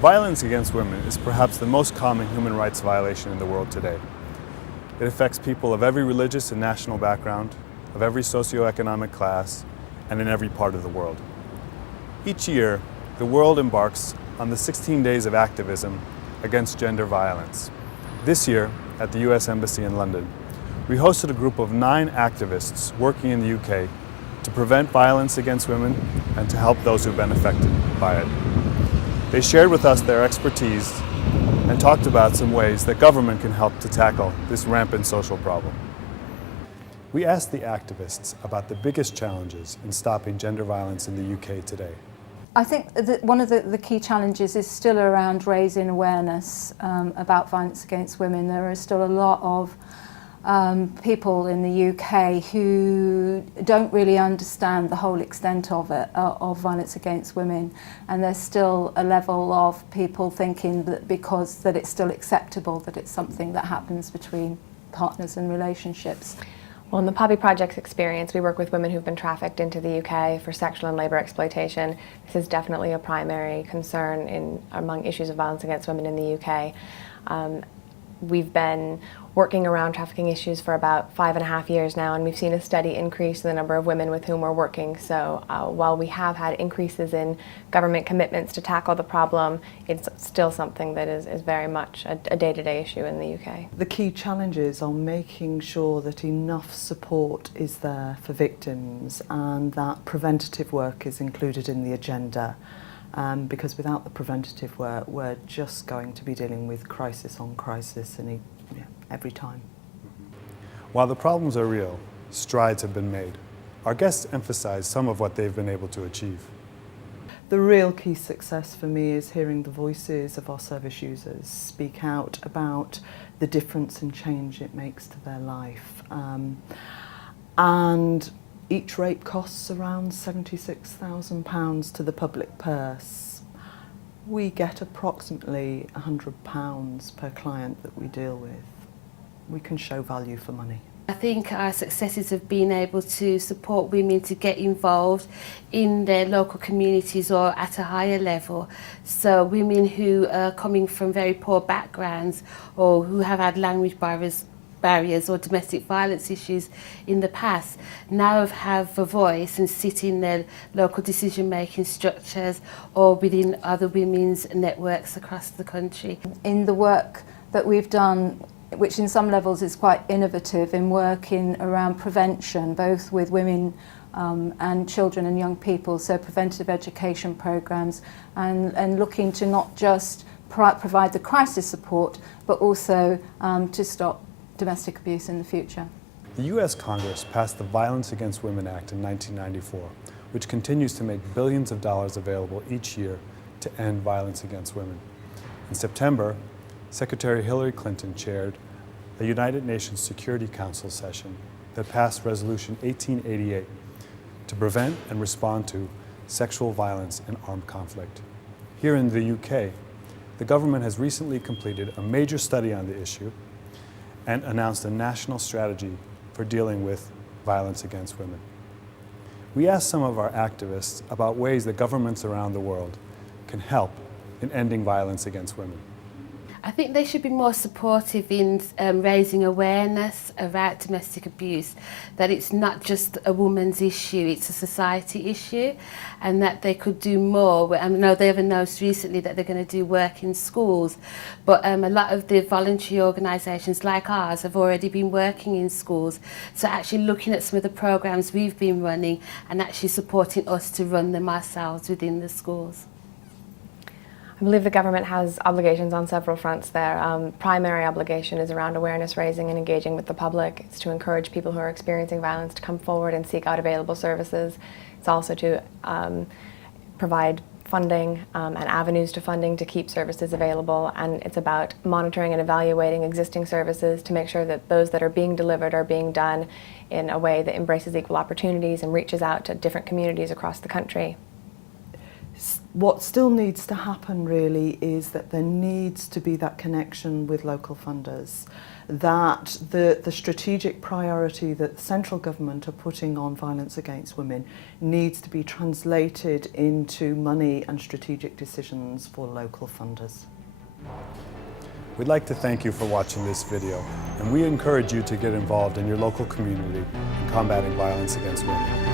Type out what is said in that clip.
Violence against women is perhaps the most common human rights violation in the world today. It affects people of every religious and national background, of every socioeconomic class, and in every part of the world. Each year, the world embarks on the 16 days of activism against gender violence. This year, at the US Embassy in London, we hosted a group of 9 activists working in the UK to prevent violence against women and to help those who've been affected by it. They shared with us their expertise and talked about some ways that government can help to tackle this rampant social problem. We asked the activists about the biggest challenges in stopping gender violence in the UK today. I think that one of the key challenges is still around raising awareness about violence against women. There are still a lot of people in the UK who don't really understand the whole extent of it, of violence against women, and there's still a level of people thinking that because that it's still acceptable, that it's something that happens between partners and relationships. Well, in the Poppy Project's experience, we work with women who've been trafficked into the UK for sexual and labour exploitation. This is definitely a primary concern among issues of violence against women in the UK. We've been working around trafficking issues for about 5.5 years now, and we've seen a steady increase in the number of women with whom we're working. So while we have had increases in government commitments to tackle the problem, it's still something that is very much a day-to-day issue in the UK. The key challenges are making sure that enough support is there for victims and that preventative work is included in the agenda. Because without the preventative work, we're just going to be dealing with crisis on crisis every time. While the problems are real, strides have been made. Our guests emphasized some of what they've been able to achieve. The real key success for me is hearing the voices of our service users speak out about the difference and change it makes to their life. And each rape costs around £76,000 to the public purse. We get approximately £100 per client that we deal with. We can show value for money. I think our successes have been able to support women to get involved in their local communities or at a higher level. So women who are coming from very poor backgrounds or who have had language barriers or domestic violence issues in the past now have a voice and sit in their local decision-making structures or within other women's networks across the country. In the work that we've done, which in some levels is quite innovative in working around prevention, both with women and children and young people, so preventative education programs and looking to not just provide the crisis support but also to stop domestic abuse in the future. The US Congress passed the Violence Against Women Act in 1994, which continues to make billions of dollars available each year to end violence against women. In September, Secretary Hillary Clinton chaired a United Nations Security Council session that passed Resolution 1888 to prevent and respond to sexual violence and armed conflict. Here in the UK, the government has recently completed a major study on the issue and announced a national strategy for dealing with violence against women. We asked some of our activists about ways that governments around the world can help in ending violence against women. I think they should be more supportive in raising awareness about domestic abuse, that it's not just a woman's issue, it's a society issue, and that they could do more. I know they've announced recently that they're going to do work in schools, but a lot of the voluntary organisations like ours have already been working in schools, so actually looking at some of the programmes we've been running and actually supporting us to run them ourselves within the schools. I believe the government has obligations on several fronts there. Primary obligation is around awareness raising and engaging with the public. It's to encourage people who are experiencing violence to come forward and seek out available services. It's also to provide funding and avenues to funding to keep services available, and it's about monitoring and evaluating existing services to make sure that those that are being delivered are being done in a way that embraces equal opportunities and reaches out to different communities across the country. What still needs to happen really is that there needs to be that connection with local funders. that the strategic priority that the central government are putting on violence against women needs to be translated into money and strategic decisions for local funders. We'd like to thank you for watching this video, and we encourage you to get involved in your local community in combating violence against women.